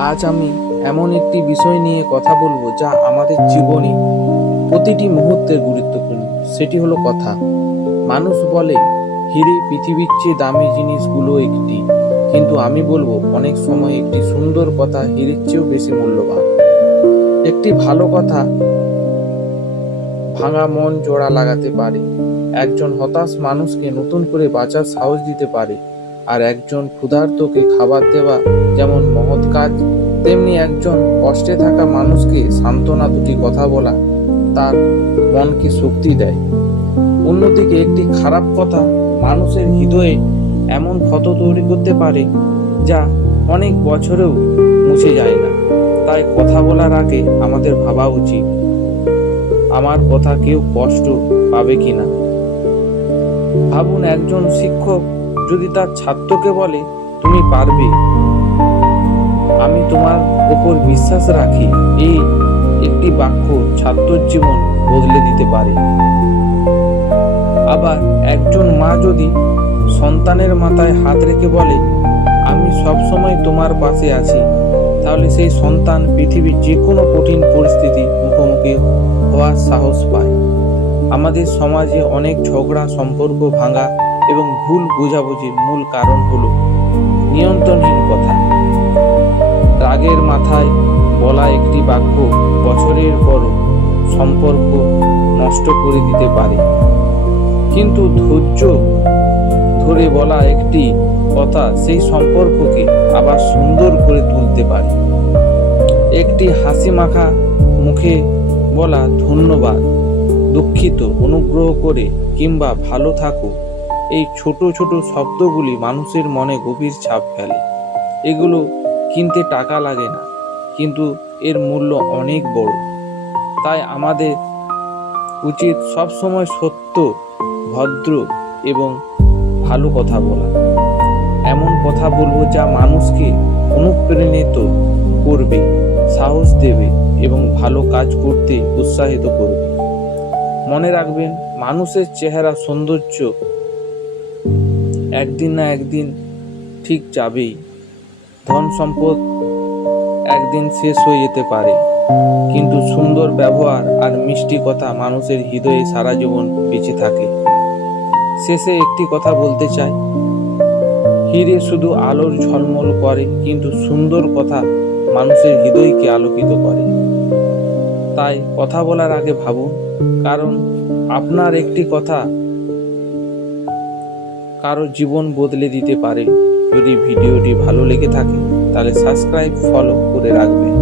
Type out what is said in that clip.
আজ আমি এমন একটি বিষয় নিয়ে কথা বলবো যা আমাদের জীবনে প্রতিটি মুহূর্তে গুরুত্বপূর্ণ। সেটি হলো কথা। মানুষ বলে হিরে পৃথিবীর চেয়ে দামি জিনিসগুলো একটি, কিন্তু আমি বলবো অনেক সময় একটি সুন্দর কথা হীরের চেয়েও বেশি মূল্যবান। একটি ভালো কথা ভাঙা মন জোড়া লাগাতে পারে, একজন হতাশ মানুষকে নতুন করে বাঁচার সাহস দিতে পারে, আর একজন ক্ষুধার্তকে খাবার দেওয়া যেমন মহৎ কাজ, তেমনি একজন কষ্টে থাকা মানুষকে সান্ত্বনা দুটি কথা বলা তার মনকে শক্তি দেয়। অন্যদিকে একটি খারাপ কথা মানুষের হৃদয়ে এমন ক্ষত তৈরি করতে পারে যা অনেক বছরেও মুছে যায় না। তাই কথা বলার আগে আমাদের ভাবা উচিত, আমার কথা কেউ কষ্ট পাবে কিনা। ভাবুন, একজন শিক্ষক যদি তার ছাত্রকে বলে, তুমি পারবে, আমি তোমার উপর বিশ্বাস রাখি, এই একটি বাক্য ছাত্রের জীবন বদলে দিতে পারে। আবার একজন মা যদি সন্তানের মাথায় হাত রেখে বলে, আমি সবসময় তোমার পাশে আছি, তাহলে সেই সন্তান পৃথিবীর যে কোনো কঠিন পরিস্থিতি মুখোমুখি হওয়ার সাহস পায়। আমাদের সমাজে অনেক ঝগড়া, সম্পর্ক ভাঙা এবং ভুল বোঝাবুঝির মূল কারণ হলো নিয়ন্ত্রণহীন কথা। রাগের মাথায় বলা একটি বাক্য বছরের পর সম্পর্ক নষ্ট করে দিতে পারে, কিন্তু ধৈর্য ধরে বলা একটি কথা সেই সম্পর্ককে আবার সুন্দর করে তুলতে পারে। একটি হাসি মাখা মুখে বলা ধন্যবাদ, দুঃখিত, অনুগ্রহ করে কিংবা ভালো থাকো, এই ছোট ছোট শব্দগুলি মানুষের মনে গভীর ছাপ ফেলে। এগুলো কিনতে টাকা লাগে না, কিন্তু এর মূল্য অনেক বড়। তাই আমাদের উচিত সবসময় সত্য, ভদ্র এবং ভালো কথা বলা। এমন কথা বলবো যা মানুষকে অনুপ্রাণিত করবে, সাহস দেবে এবং ভালো কাজ করতে উৎসাহিত করবে। মনে রাখবেন, মানুষের চেহারা সৌন্দর্য একদিন না একদিন ঠিক যাবেই। ধন সম্পদ একদিন শেষ হয়ে যেতে পারে, কিন্তু সুন্দর ব্যবহার আর মিষ্টি কথা মানুষের হৃদয়ে সারা জীবন বেঁচে থাকে। শেষে একটি কথা বলতে চাই, হিরে শুধু আলোর ঝলমল করে, কিন্তু সুন্দর কথা মানুষের হৃদয়কে আলোকিত করে। তাই কথা বলার আগে ভাবুন, কারণ আপনার একটি কথা কারো জীবন বদলে দিতে পারে। যদি ভিডিওটি ভালো লেগে থাকে তাহলে সাবস্ক্রাইব, ফলো করে রাখবেন।